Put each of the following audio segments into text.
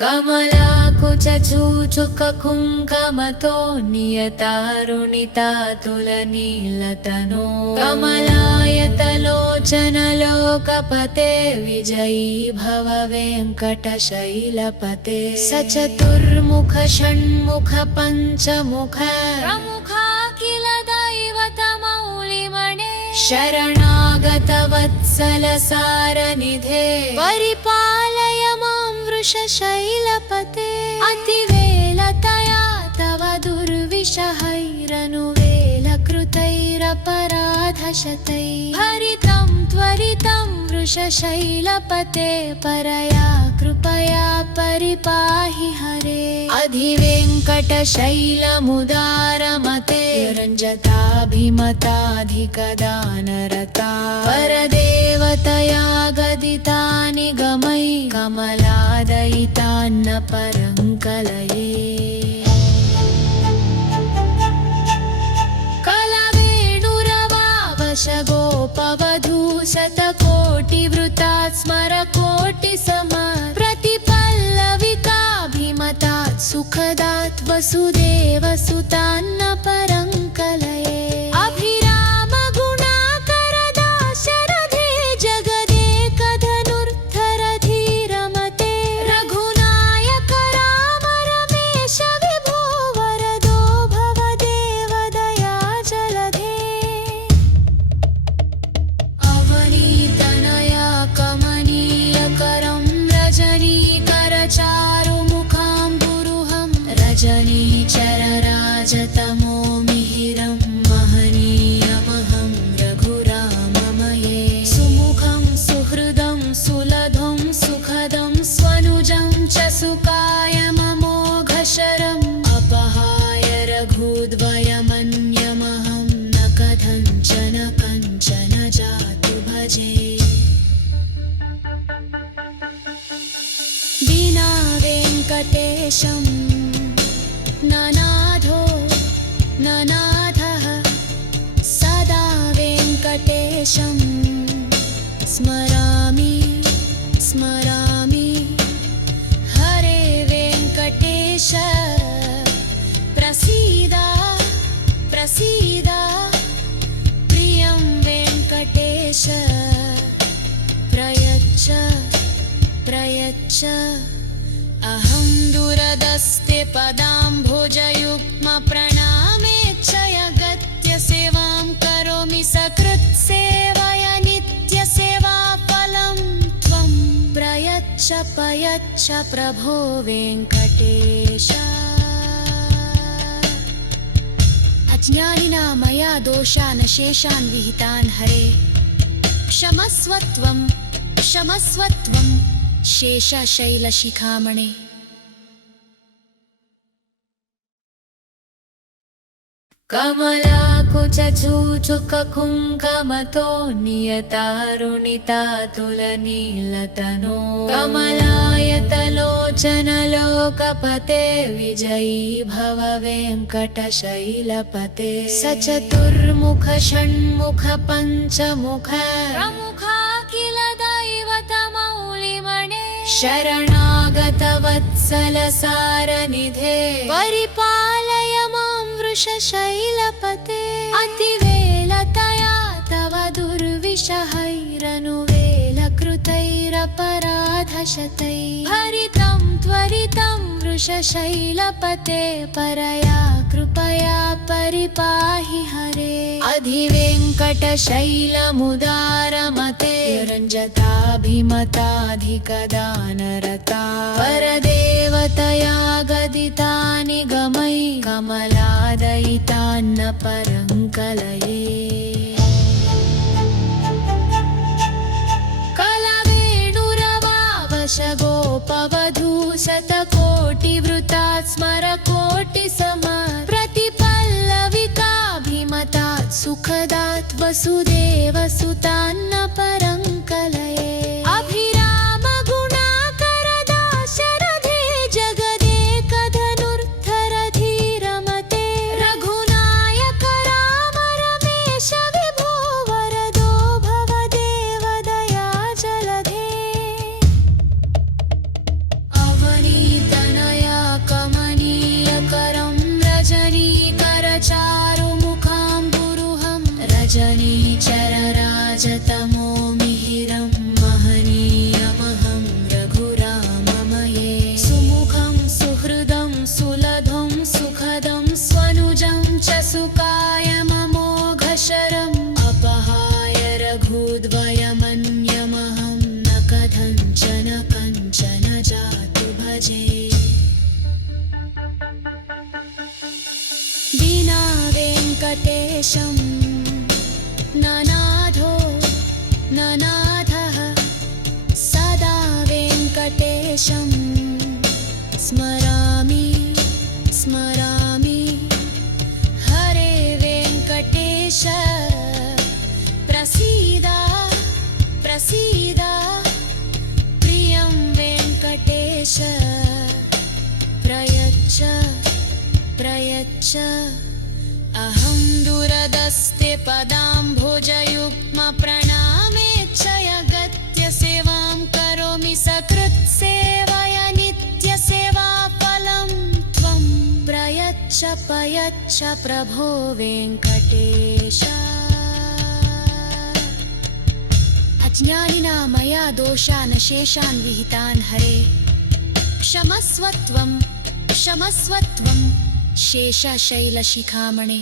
कमलाकुचूचुककुङ्कमतो नियतारुणितातुलनीलतनो कमलायतलोचनलोकपते विजयी भव वेङ्कटशैलपते सचतुर्मुख षण्मुख पञ्चमुख प्रमुखाखिल दैवतमौलिमणे शरणागत वत्सल सारनिधे परिपालय मां वृषशैलपते अतिवेलतया तव दुर्विषहैरनुवेलकृतैरपराधशतैः हरितं त्वरितं वृषशैलपते परया कृपया परिपाहि हरे अधिवेङ्कटशैलमुदारमते रञ्जताभिमताधिकदानरता परदेवतया गदितानि गमै कमलादयितान्न परङ्कलये कलवेणुरवावशगोपवधू शतकोटिवृतात् स्मरकोटिसमात् प्रतिपल्लविकाभिमतात् सुखदात् वसुदेवसुतान्न परङ्कलये अभिराम गुणाकरदाशरथे जगदेकधनुर्धरधीरमते रघुनायक राम रमेश विभो वरदो भव देवदया जलधे अवनीतनया कमनीयकरं रजनीकरचारुमुखाम्बुरुहं रजनीचरराजतमो मिहिरं महनीयमहं रघुराममये सुमुखं सुहृदं सुलभं सुखदं स्वनुजं च सुकायममोघशरम् अपहाय रघुद्वयमन्यमहं न कथञ्चन कञ्चन जातु भजे विना वेङ्कटेशं ननाथो ननाथः सदा वेङ्कटेशं स्मरामि स्मरामि हरे वेङ्कटेश प्रसीद प्रसीद प्रियं वेङ्कटेश प्रयच्छ प्रयच्छ अहं दुरदस्ते पदाम्भोजयुग्मप्रणामेच्छय गत्य सेवां करोमि सकृत्सेवया नित्यसेवाफलं त्वं प्रयच्छ प्रयच्छ प्रभो वेङ्कटेश अज्ञानिना मया दोषान् शेषान् विहितान् हरे क्षमस्व त्वं शेषशैलशिखामणे कमलाकुचूचुककुङ्कमतो नियतारुणितातुलनीलतनो कमलायतलोचनलोकपते विजयी भव वेङ्कटशैलपते सचतुर्मुख षण्मुख पञ्चमुख प्रमुखाखिल दैवतमौलिमणे शरणागत वत्सल सारनिधे परिपालय मां वृषशैलपते अतिवेलतया तव दुर्विषहैरनुवेलकृतैरपराधशतैः हरितं त्वरितं वृषशैलपते परया कृपया परिपाहि हरे अधिवेङ्कटशैलमुदारमते रञ्जताभिमताधिकदानरता परदेवतया गदितानि गमै कमलादयितान्न परङ्कलये कलवेणुरवावशगोपवधू शतकोटिवृतात् स्मरकोटिसमात् प्रतिपल्लविकाभिमतात् सुखदात् वसुदेवसुतान्न परङ्कलये अभिराम गुणाकरदाशरथे जगदेकधनुर्धरधीरमते रघुनायक राम रमेश विभो वरदो भव देवदया जलधे अवनी वेङ्कटेशं ननाथो ननाथः सदा वेङ्कटेशं स्मरामि स्मरामि हरे वेङ्कटेश प्रसीद प्रसीद प्रियं वेङ्कटेश प्रयच्छ प्रयच्छ अहं दुरदस्ते पदाम्भोजयुग्मप्रणामेच्छयगत्य सेवां करोमि सकृत्सेवया नित्यसेवाफलं त्वं प्रयच्छ प्रयच्छ प्रभो वेङ्कटेश अज्ञानिना मया दोषान् शेषान् विहितान् हरे क्षमस्व त्वं शेषशैलशिखामणे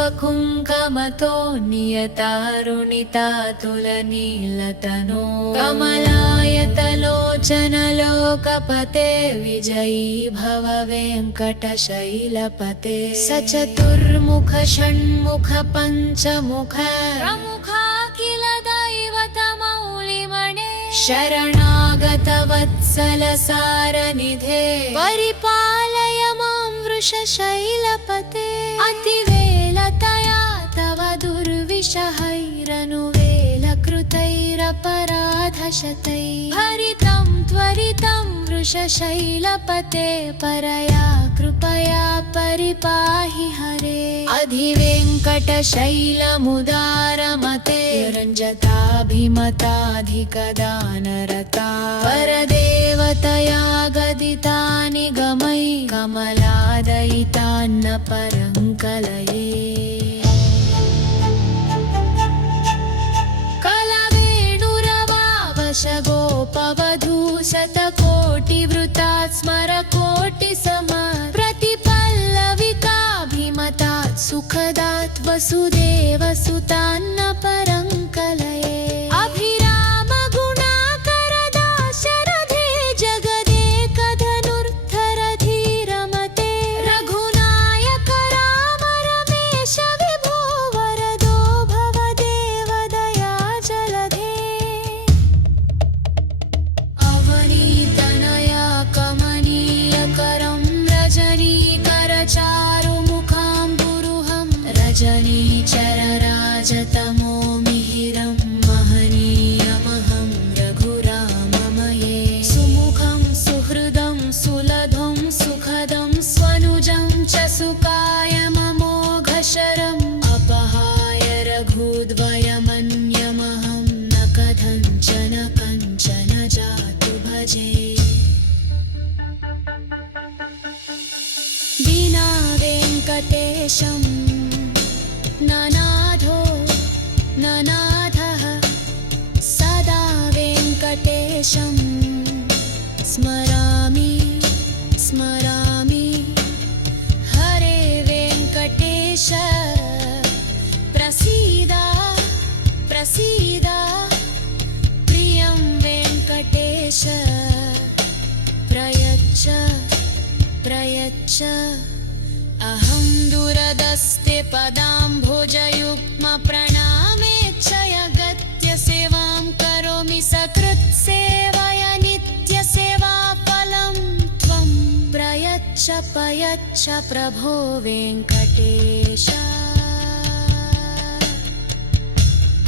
कमलाकुचूचुककुङ्कमतो नियतारुणितातुलनीलतनो कमलायतलोचनलोकपते विजयी भव वेङ्कटशैलपते सचतुर्मुख षण्मुख पञ्चमुख प्रमुखा किल दैवतमौलिमणे शरणागतवत्सलसारनिधे परिपालय मां वृषशैलपते अतिवेलतया तव दुर्विषहैरनुवेलकृतैरपराधशतैः हरितं त्वरितं वृषशैलपते परया कृपया परिपाहि हरे अधिवेङ्कटशैलमुदारमते रञ्जताभिमताधिकदानरता परदेवतया गदितानि गमै कमलादयितान्न परङ्कलये कलवेणुरवावशगोपवधू शतकोटिवृतात् स्मरकोटिसमात् प्रतिपल्लविकाभिमतात् सुखदात् वसुदेवसुतान्न परङ्कलये अभिराम गुणाकरदाशरथे जगदेकधनुर्धरधीरमते रघुनायक राम रमेश विभो वरदो भवदेवदया जलधे अवनीतनया कमनीयकरं रजनीकरचारुमुखाम्बुरुहं रजनीचरराजतमो मिहिरं महनीयमहं रघुराममये सुमुखं सुहृदं सुलभं सुखदं स्वनुजं च सुकायममोघशरम् अपहाय रघुद्वयमन्यमहं न कथञ्चन कञ्चन जातु भजे विना वेङ्कटेशं ननाथो ननाथः सदा वेङ्कटेशं स्मरामि स्मरामि हरे वेङ्कटेश प्रसीद प्रसीद प्रियं वेङ्कटेश प्रयच्छ प्रयच्छ अहं दुरदस्ते पदाम्भोजयुग्मप्रणामेच्छयगत्य सेवां करोमि सकृत्सेवया नित्यसेवाफलं त्वं प्रयच्छ प्रयच्छ प्रभो वेङ्कटेश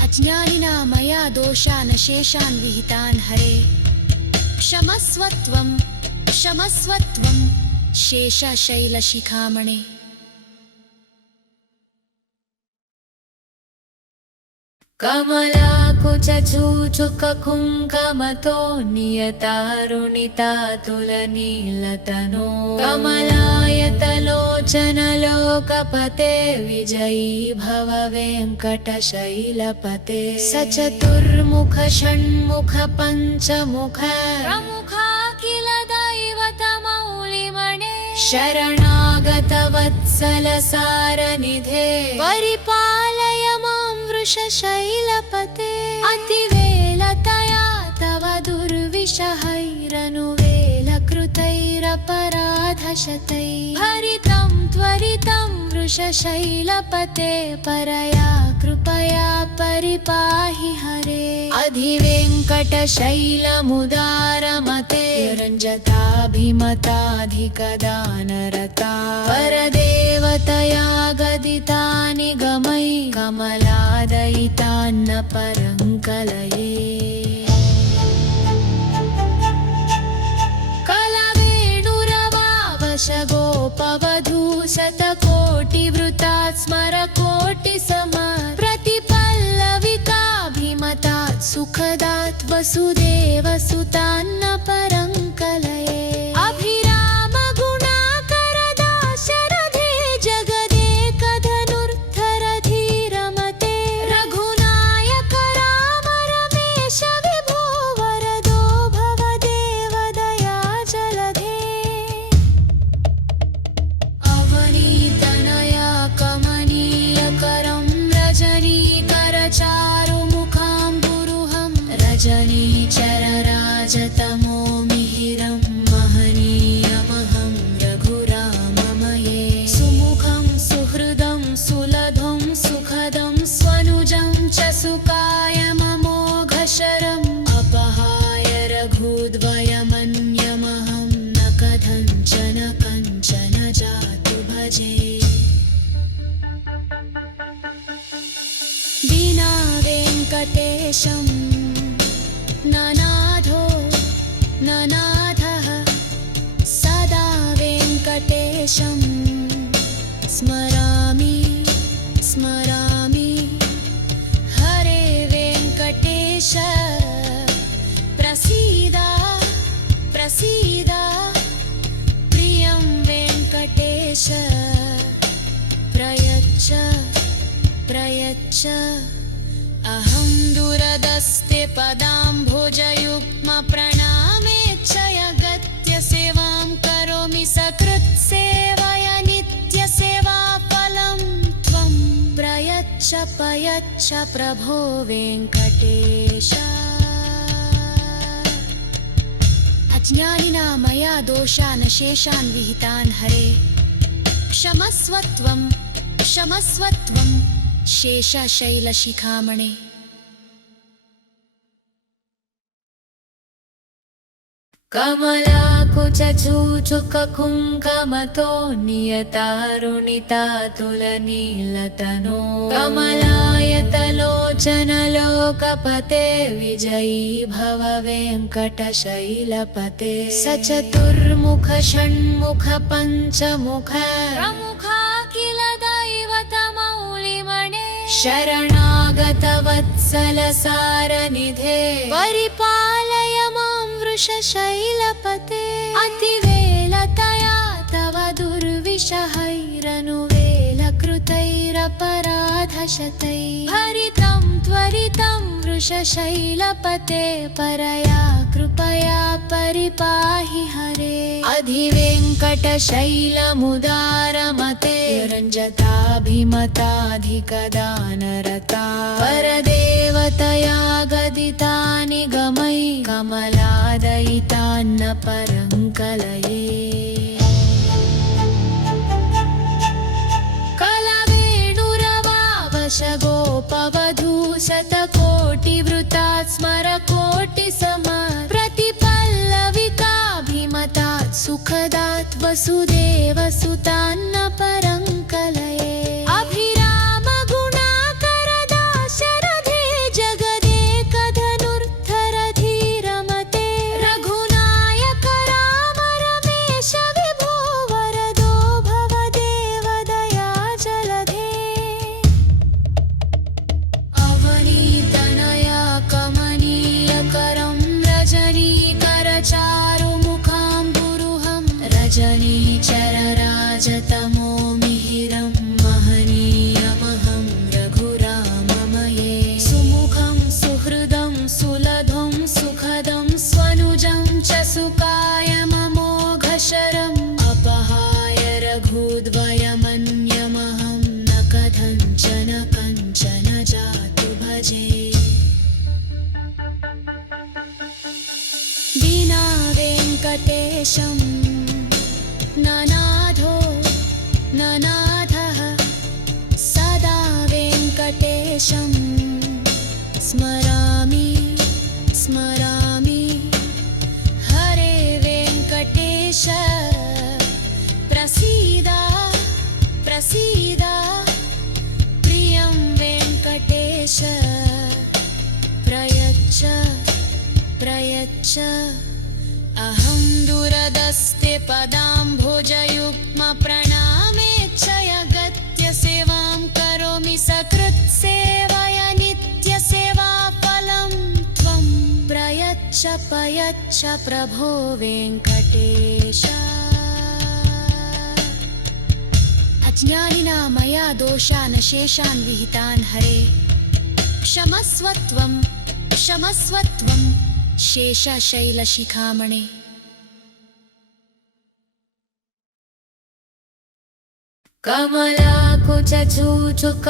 अज्ञानिना मया दोषान् शेषान् विहितान् हरे क्षमस्व त्वं शेषशैलशिखामणे कमलाकुचूचुककुङ्कमतो नियतारुणितातुलनीलतनो कमलायतलोचनलोकपते विजयी भव वेङ्कटशैलपते सचतुर्मुख षण्मुख पञ्चमुख प्रमुखा किल दैवतमौलिमणे शरणागतवत्सलसारनिधे परिपालय मां वृषशैलपते अतिवेलतया तव दुर्विषहैरनुवेलकृतैरपराधशतैः शैलपराधशतैः हरितं त्वरितं वृषशैलपते परया कृपया परिपाहि हरे अधिवेङ्कटशैलमुदारमते रञ्जताभिमताधिकदानरता परदेवतया गदितानि गमै कमलादयितान्न परङ्कलये गोपवधू शतकोटिवृतात् स्मरकोटिसमात् प्रतिपल्लविकाभिमतात् सुखदात् वसुदेवसुतान्न परङ्कलये अभिराम गुणाकरदाशरथे जगदेकधनुर्धरधीरमते रघुनायक राम रमेश विभो वरदो भवदेव दया जलधे कमनीयकरं रजनीकरचारुमुखाम्बुरुहं रजनीचरराजतमो मिहिरं महनीयमहं रघुराममये सुमुखं सुहृदं सुलभं सुखदं स्वनुजं च सुकायममोघशरम् अपहाय रघुद्वयमन्यमहं न कथञ्चन कञ्चन जातु भजे विना वेङ्कटेशं ननाथो ननाथः सदा वेङ्कटेशं स्मरामि स्मरामि हरे वेङ्कटेश प्रसीद प्रसीद प्रियं वेङ्कटेश प्रयच्छ प्रयच्छ अहं दुरदस्ते पदाम्भोजयुग्मप्रणामेच्छयगत्य सेवां करोमि सकृत्सेवया नित्यसेवाफलं त्वं प्रयच्छ प्रयच्छ प्रभो वेङ्कटेश अज्ञानिना मया दोषान् शेषान् विहितान् हरे क्षमस्व त्वं शेषशैलशिखामणे कमलाकुचूचुककुङ्कमतो नियतारुणितातुलनीलतनो कमलायतलोचनलोकपते विजयी भव वेङ्कटशैलपते सचतुर्मुख षण्मुख पञ्चमुख प्रमुखाखिल दैवतमौलिमणे शरणागतवत्सलसारनिधे परिपालय मां वृषशैलपते अतिवेलतया तव दुर्विषहैरनुवेलकृतैरपराधशतैः हरितं त्वरितं वृषशैलपते परया कृपया परिपाहि हरे अधिवेङ्कटशैलमुदारमते रञ्जताभिमताधिकदानरता परदेवतया गदितानि गमै कमलादयितान्न परङ्कलये गोपवधू शतकोटिवृतात् स्मरकोटिसमात् प्रतिपल्लविकाभिमतात् सुखदात् वसुदेवसुतान्न परङ्कलये अभिराम गुणाकरदाशरथे जगदेकधनुर्धरधीरमते रघुनायक राम रमेश विभो वरदो भवदेव दया जलधे कमनीयकरं रजनीकरचारुमुखाम्बुरुहं रजनीचरराजतमो मिहिरं महनीयमहं रघुराममये सुमुखं सुहृदं सुलभं सुखदं स्वनुजं च सुकायममोघशरम् अपहाय रघुद्वयमन्यमहं न कथञ्चन कञ्चन जातु भजे विना वेङ्कटेशं स्मरामि स्मरामि हरे वेङ्कटेश प्रसीद प्रसीद प्रियं वेङ्कटेश प्रयच्छ प्रयच्छ अहं दूरदस्ते पदाम्भोजयुग्मप्रणामेच्छयगत्य सेवां करोमि सकृत्सेवया नित्यसेवाफलं त्वं प्रयच्छ प्रयच्छ प्रभो वेङ्कटेश अज्ञानिना मया दोषान् शेषान् विहितान् हरे क्षमस्व त्वं शेषशैलशिखामणे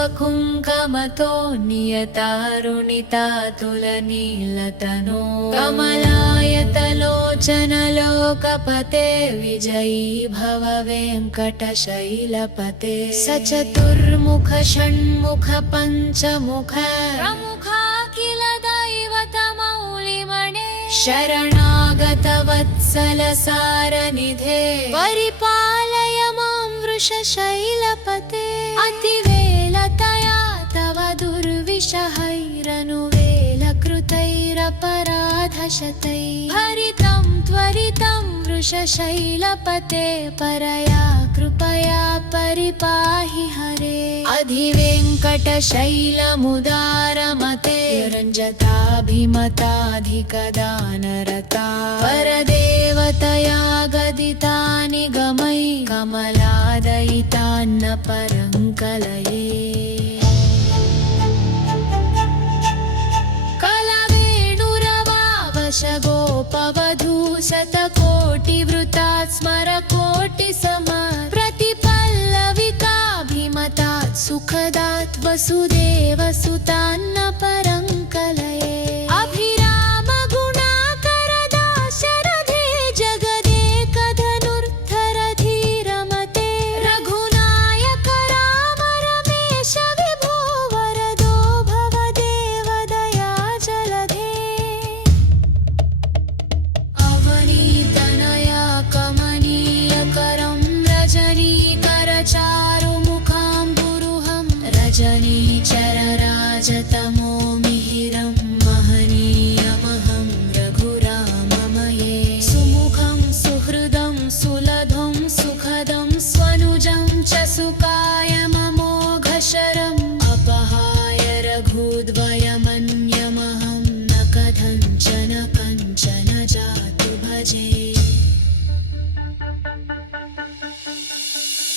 कमलाकुचूचुककुङ्कमतो नियतारुणितातुलनीलतनो कमलायतलोचनलोकपते विजयी भव वेङ्कटशैलपते सचतुर्मुख षण्मुख पञ्चमुख प्रमुखाखिल दैवतमौलिमणे शरणागतवत्सलसारनिधे परिपालय मां वृषशैलपते अतिवेलतया तव दुर्विषहैरनुवेलकृतैरपराधशतैः हरितं त्वरितं वृषशैलपते परया कृपया परिपाहि हरे अधिवेङ्कटशैलमुदारमते रञ्जताभिमताधिकदानरता परदेवतया गदितानि गमै कमलादयितान्न परङ्कलये कलवेणुरवावशगोपवधू शतकोटिवृतात् स्मरकोटिसमात् प्रतिपल्लविकाभिमतात् सुखदात् वसुदेवसुतान्न परङ्कलये अभिरामगुणाकरदाशरथे जगदेकधनुर्धरधीरमते रघुनायक राम रमेश विभो वरदो भवदेवदया जलधे अवनीतनया कमनीयकरं रजनीकरचारुमुखाम्बुरुहं रजनीचरराजतमो मिहिरं महनीयमहं रघुराममये सुमुखं सुहृदं सुलभं सुखदं स्वनुजं च सुकायममोघशरम् अपहाय रघुद्वयमन्यमहं न कथञ्चन कञ्चन जातु भजे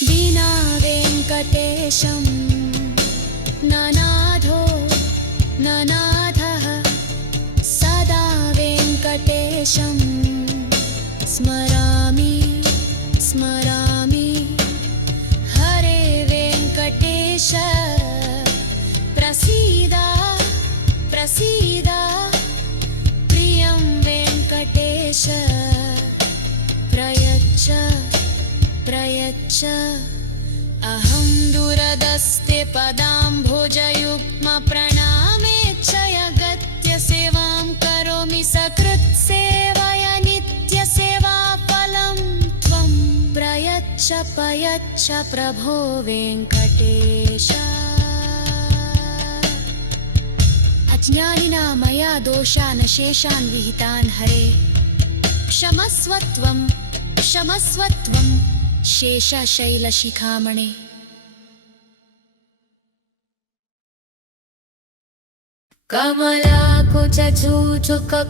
विना वेङ्कटेशं ननाथो ननाथः सदा वेङ्कटेशं स्मरामि स्मरामि हरे वेङ्कटेश प्रसीद प्रसीद प्रियं वेङ्कटेश प्रयच्छ प्रयच्छ अहं दूरदस्ते पदाम्भोजयुग्मप्रणामेच्छयगत्य सेवां करोमि सकृत्सेवया नित्यसेवाफलं त्वं प्रयच्छ प्रयच्छ प्रभो वेङ्कटेश अज्ञानिना मया दोषान् शेषान् विहितान् हरे क्षमस्व त्वं शेषशैलशिखामणे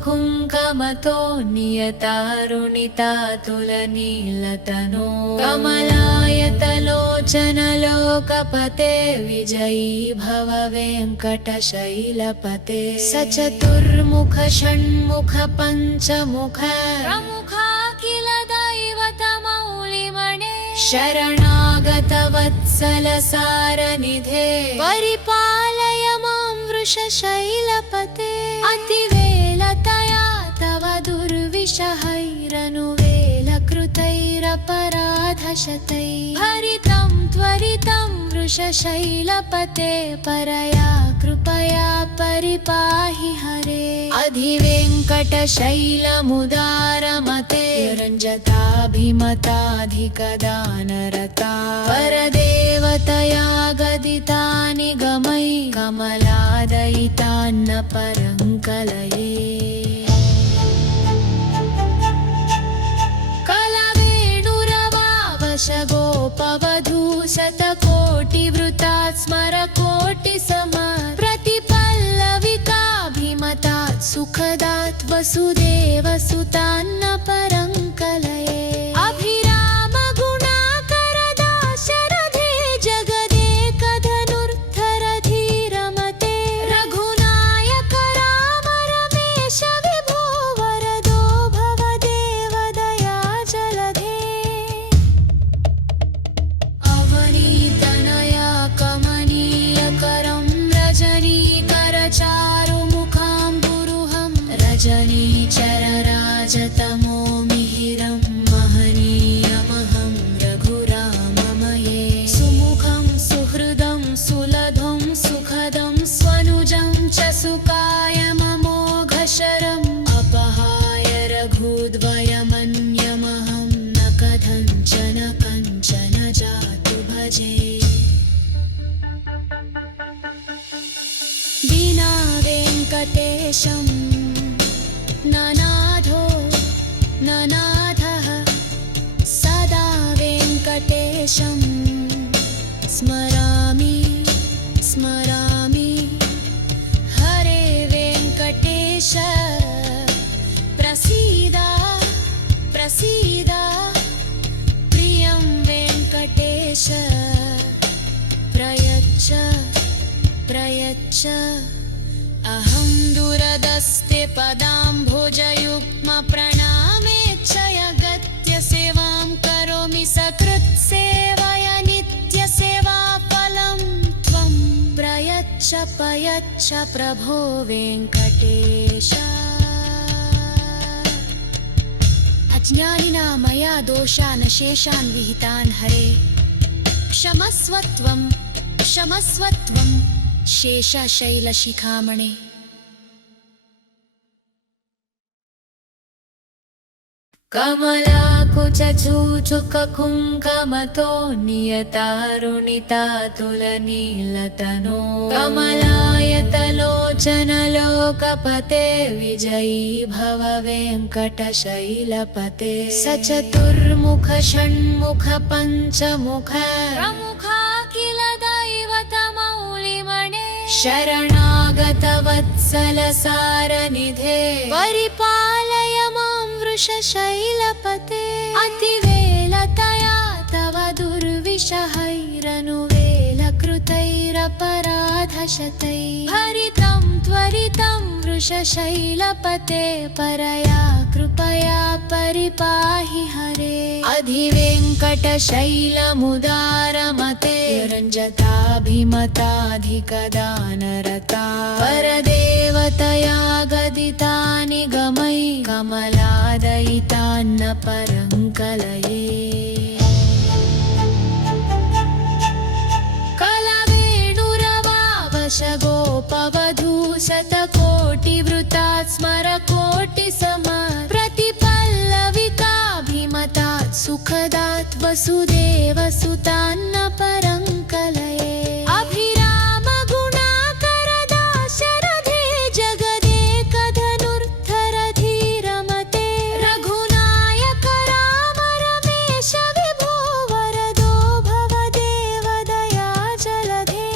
कमलाकुचूचुककुङ्कमतो नियतारुणितातुलनीलतनो कमलायतलोचनलोकपते विजयी भव वेङ्कटशैलपते सचतुर्मुख षण्मुख पञ्चमुख प्रमुखाखिल दैवतमौलिमणे शरणागतवत्सलसारनिधे परिपालय मां वृषशैलपते अतिवेलतया तव दुर्विषहैरनुवेलकृतैरपराधशतैः हरितं त्वरितं वृषशैलपते परया कृपया परिपाहि हरे अधिवेङ्कटशैलमुदारमते रञ्जताभिमताधिकदानरता परदेवतया गदितानि गमै कमलादयितान्न परङ्कलये गोपवधू शतकोटिवृतात् स्मरकोटिसमात् प्रतिपल्लविकाभिमतात् सुखदात् वसुदेवसुतान्न परङ्कलये अभिरामगुणाकरदाशरथे जगदेकधनुर्धरधीरमते रघुनायक राम रमेश विभो वरदो भवदेवदया जलधे अवनीतनया कमनीयकरं रजनीकरचारुमुखाम्बुरुहं रजनीचरराजतमो मिहिरं महनीयमहं रघुराममये सुमुखं सुहृदं सुलभं सुखदं स्वनुजं च सुकायममोघशरम् अपहाय रघुद्वयमन्यमहं न कथञ्चन कञ्चन जातु भजे विना वेङ्कटेशं ननाथो ननाथः सदा वेङ्कटेशं स्मरामि स्मरामि हरे वेङ्कटेश प्रसीद प्रसीद प्रियं वेङ्कटेश प्रयच्छ प्रयच्छ अहं दुरदस्ते पदाम्भोजयुग्मप्रणामेच्छयगत्य सेवां करोमि सकृत्सेवया नित्यसेवाफलं त्वं प्रयच्छ प्रयच्छ प्रभो वेङ्कटेश अज्ञानिना मया दोषान् शेषान् विहितान् हरे क्षमस्वत्वं क्षमस्वत्वं शेषशैलशिखामणे कमलाकुचूचुककुङ्कमतो नियतारुणितातुलनीलतनो कमलायतलोचनलोकपते विजयी भव वेङ्कटशैलपते सचतुर्मुख षण्मुख पञ्चमुख प्रमुखा किल दैवतमौलिमणे शरणागतवत्सलसारनिधे परिपालय मां वृषशैलपते अतिवेलतया तव दुर्विषहैरनुवेलकृतैरपराधशतैः हरितं त्वरितं वृषशैलपते परया कृपया परिपाहि हरे अधिवेङ्कटशैलमुदारमते रञ्जताभिमताधिकदानरता परदेवतया गदितानि गमै कमलादयितान्न परङ्कलये गोपवधू शतकोटिवृतात् स्मरकोटिसमात् प्रतिपल्लविकाभिमतात् सुखदात् वसुदेवसुतान्न परङ्कलये अभिरामगुणाकरदाशरथे जगदेकधनुर्धरधीरमते रघुनायक राम रमेश विभो वरदो भवदेवदया जलधे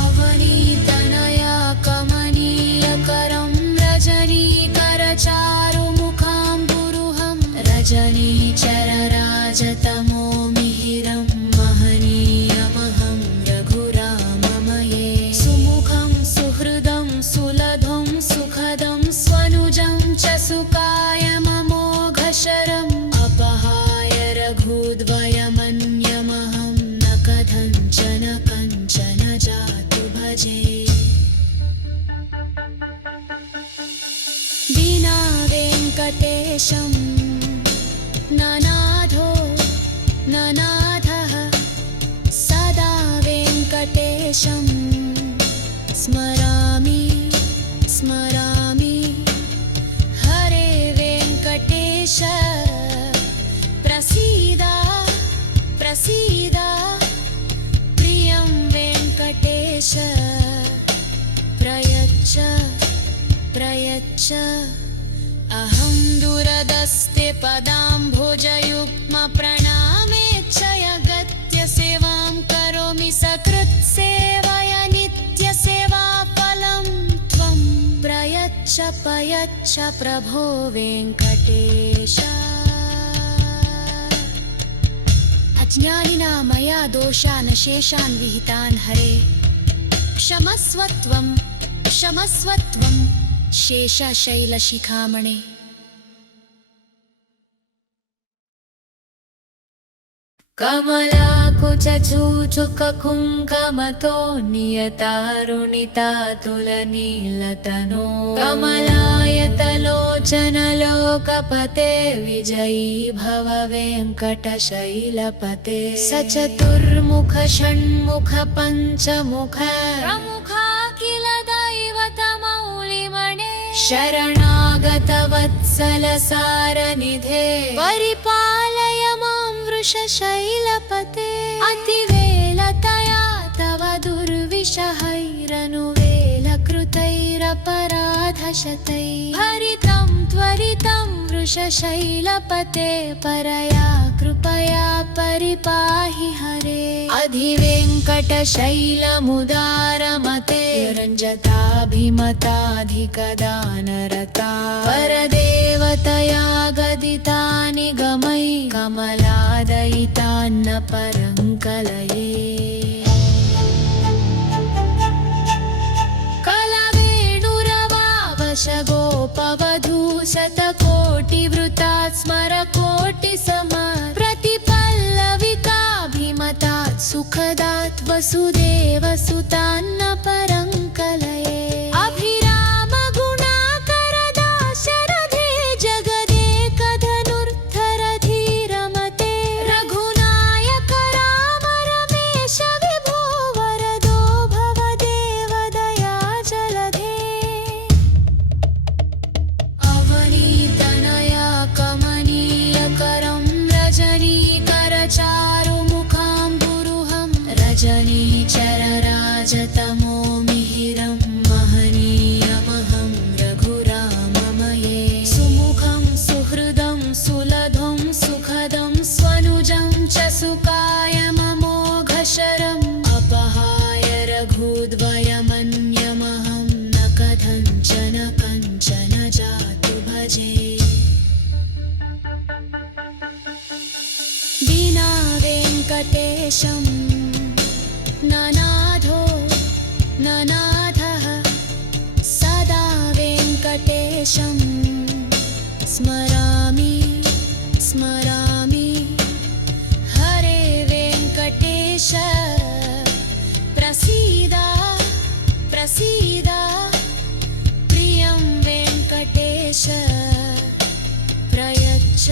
अवनीतनया कमनीयकरं रजनीकरचारुमुखाम्बुरुहं रजनीचरराजतमो मिहिरं महनीयमहं रघुराममये सुमुखं सुहृदं सुलभं सुखदं स्वनुजं च सुकायममोघशरम् अपहाय रघुद्वयमन्यमहं न कथञ्चन कञ्चन जातु भजे विना वेङ्कटेशं ननाथो ननाथः स्मरामि स्मरामि हरे वेङ्कटेश प्रसीद प्रसीद प्रियं वेङ्कटेश प्रयच्छ प्रयच्छ अहं दूरदस्ते पदाम्भोजयुग्मप्रणामेच्छयगत्य सेवां करोमि सकृत्सेवया नित्यसेवाफलं त्वं प्रयच्छ प्रयच्छ प्रभो वेङ्कटेश अज्ञानिना मया दोषान् शेषान् विहितान् हरे क्षमस्व त्वं शेषशैलशिखामणे कमलाकुचूचुककुङ्कमतो नियतारुणितातुलनीलतनो कमलायतलोचनलोकपते विजयी भव वेङ्कटशैलपते सचतुर्मुख षण्मुख पञ्चमुख प्रमुखा किल दैवतमौलिमणे शरणागतवत्सलसारनिधे परिपालय मां वृषशैलपते अतिवेलतया तव दुर्विषहैरनुवेलकृतैरपराधशतैः हरितं त्वरितं वृषशैलपते परया कृपया परिपाहि हरे अधिवेङ्कटशैलमुदारमते रञ्जताभिमताधिकदानरता परदेवतया गदितानि गमै कमलादयितान्न परङ्कलये कलवेणुरवावशगोपवधूशतकोटिवृतात् स्मरकोटिसमात् प्रतिपल्लविकाभिमतात् सुखदात् वसुदेवसुतान्न परङ्कलये अभिरामगुणाकरदाशरथे जगदेकधनुर्धरधीरमते रघुनायक राम रमेश विभो वरदो भवदेवदया जलधे अवनीतनया कमनीयकरं रजनीकरचारुमुखाम्बुरुहं रजनीचरराजतमो मिहिरं महनीयमहं रघुराममये सुमुखं सुहृदं सुलभं सुखदं स्वनुजं च सुकायममोघशरम् अपहाय रघुद्वयमन्यमहं न कथञ्चन कञ्चन जातु भजे विना वेङ्कटेशं ननाथो ननाथः सदा वेङ्कटेशं स्मरामि स्मरामि हरे वेङ्कटेश प्रसीद प्रसीद प्रियं वेङ्कटेश प्रयच्छ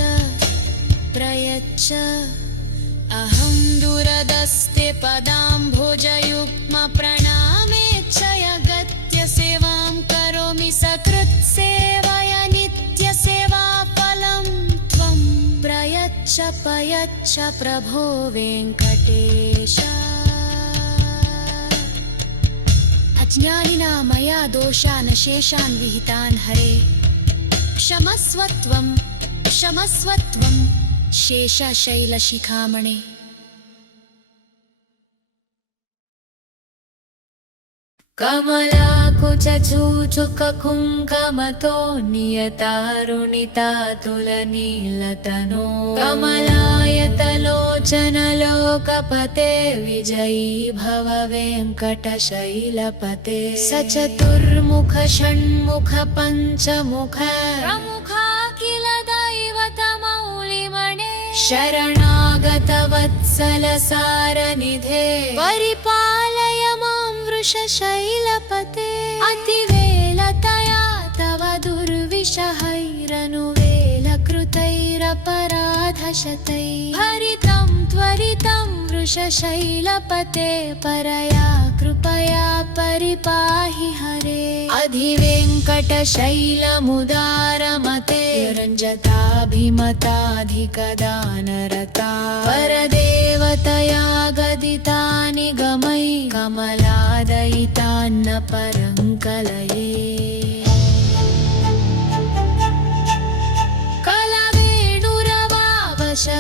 प्रयच्छ अहं दूरदस्ते पदाम्भोजयुग्मप्रणामेच्छयगत्य सेवां करोमि सकृत्सेवया नित्यसेवाफलं त्वं प्रयच्छ प्रयच्छ प्रभो वेङ्कटेश अज्ञानिना मया दोषान् शेषान् विहितान् हरे क्षमस्व त्वं शेषशैलशिखामणे कमलाकुचूचुककुङ्कमतो नियतारुणितातुलनीलतनो कमलायतलोचनलोकपते विजयी भव वेङ्कटशैलपते सचतुर्मुख षण्मुख पञ्चमुख प्रमुखा किल दैवतमौलिमणे शरणागतवत्सलसारनिधे परिपालय मां वृषशैलपते अतिवेलतया तव दुर्विषहैरनुवेलकृतैरपराधशतैः हरितं त्वरितं वृषशैलपते परया कृपया परिपाहि अधिवेङ्कटशैलमुदारमते रञ्जताभिमताधिकदानरता परदेवतया गदितानि गमै कमलादयितान्न परङ्कलये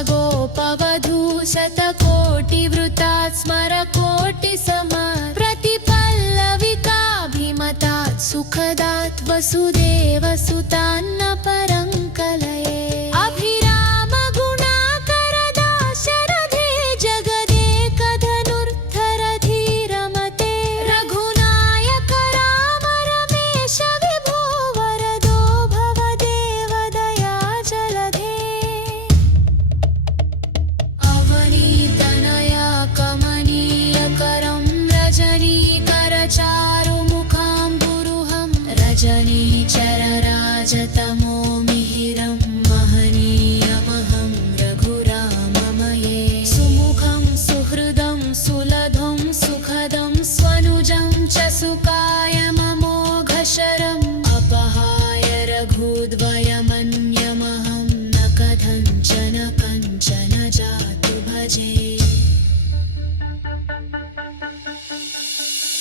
गोपवधू शतकोटिवृतात् स्मरकोटिसमात् प्रतिपल्लविकाभिमतात् सुखदात् वसुदेवसुतान्न परङ्कलये अभिराम गुणाकरदाशरथे जगदेकधनुर्धरधीरमते रघुनायक राम रमेश विभो वरदो भवदेव दयाजलधे अवनीतनया कमनीयकरं रजनीकरचारुमुखाम्बुरुहं रजनीचरराजतमो मिहिरं महनीयमहं रघुराममये सुमुखं सुहृदं सुलभं सुखदं स्वनुजं च सुकायममोघशरम् अपहाय रघुद्वयमन्यमहं न कथञ्चन कञ्चन जातु भजे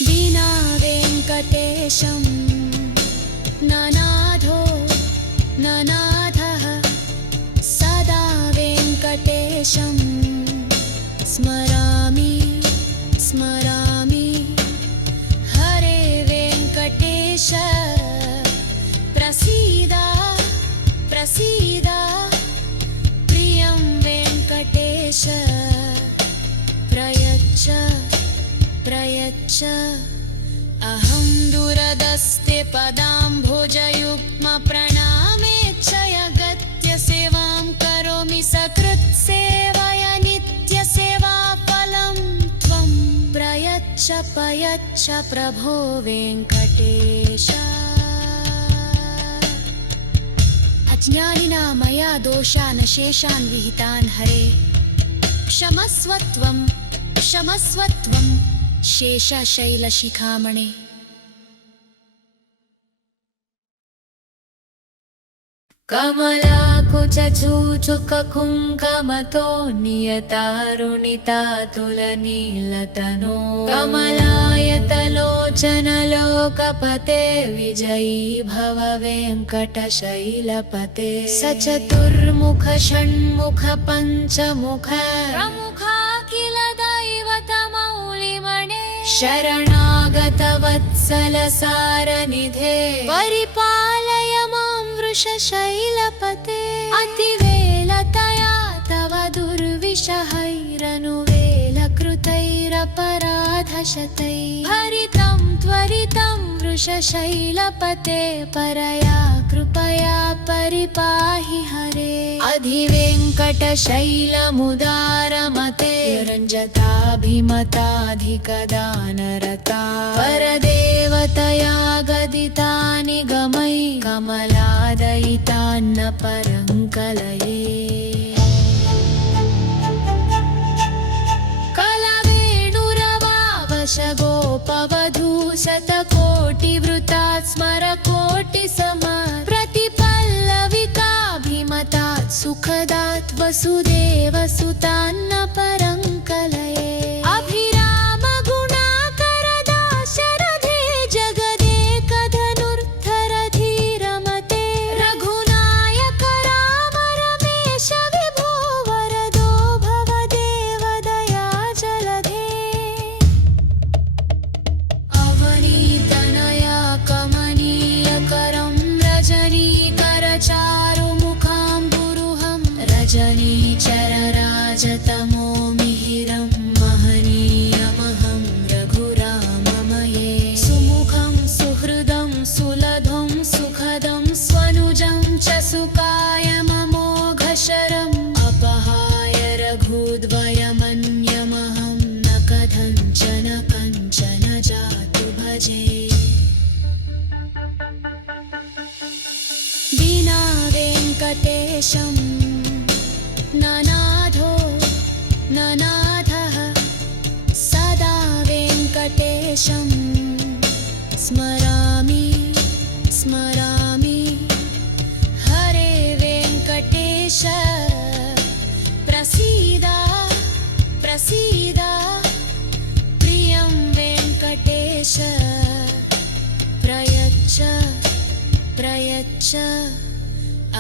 विना वेङ्कटेशं ननाथो ननाथः सदा वेङ्कटेशं स्मरामि स्मरामि हरे वेङ्कटेश प्रसीद प्रसीद प्रियं वेङ्कटेश प्रयच्छ प्रयच्छ अहं दुरदस्ते पदाम्भोजयुग्मप्रणामेच्छयगत्य सेवां करोमि सकृत्सेवया नित्यसेवाफलं त्वं प्रयच्छ प्रयच्छ प्रभो वेङ्कटेश अज्ञानिना मया दोषान् शेषान् विहितान् हरे क्षमस्वत्वं क्षमस्वत्वं शेषशैलशिखामणे कमलाकुचूचुककुङ्कमतो नियतारुणितातुलनीलतनो कमलायतलोचनलोकपते विजयी भव वेङ्कटशैलपते सचतुर्मुख षण्मुख पञ्चमुख प्रमुखा किल दैवतमौलिमणे शरणागतवत्सलसारनिधे परिपालय मां वृषशैलपते अतिवेलतया तव दुर्विषहैरनुवेलकृतैरपराधशतैः हरितं त्वरितं वृषशैलपते परया कृपया परिपाहि हरे अधिवेङ्कटशैलमुदारमते रञ्जताभिमताधिकदानरता परदेवतया गदितानि गमै कमलादयितान्न परङ्कलये गोपवधू शतकोटिवृतात् स्मरकोटिसमात् प्रतिपल्लविकाभिमतात् सुखदात् वसुदेवसुतान्न परङ्कलये अभिराम गुणाकरदाशरथे जगदेकधनुर्धरधीरमते रघुनायक राम रमेश विभो वरदो भवदेव दयाजलधे अवनीतनया कमनीयकरं रजनीकरचारुमुखाम्बुरुहं रजनीचरराजतमो मिहिरं महनीयमहं रघुराममये सुमुखं सुहृदं सुलभं सुखदं स्वनुजं च सुकायममोघशरम् अपहाय रघुद्वयमन्यमहं न कथञ्चन कञ्चन जातु भजे विना वेङ्कटेशं ननाथो ननाथः सदा वेङ्कटेशं स्मरामि स्मरामि हरे वेङ्कटेश प्रसीद प्रसीद प्रियं वेङ्कटेश प्रयच्छ प्रयच्छ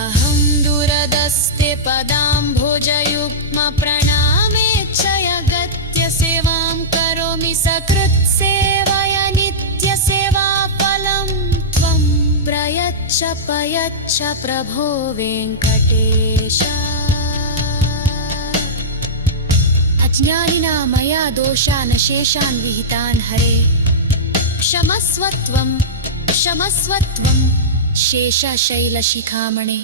अहं दूरदस्ते पदाम्भोजयुग्मप्रणामेच्छयगत्य सेवां करोमि सकृत्सेवया नित्यसेवाफलं त्वं प्रयच्छ प्रयच्छ प्रभो वेङ्कटेश अज्ञानिना मया दोषान् शेषान् विहितान् हरे क्षमस्व त्वं शेषशैलशिखामणे।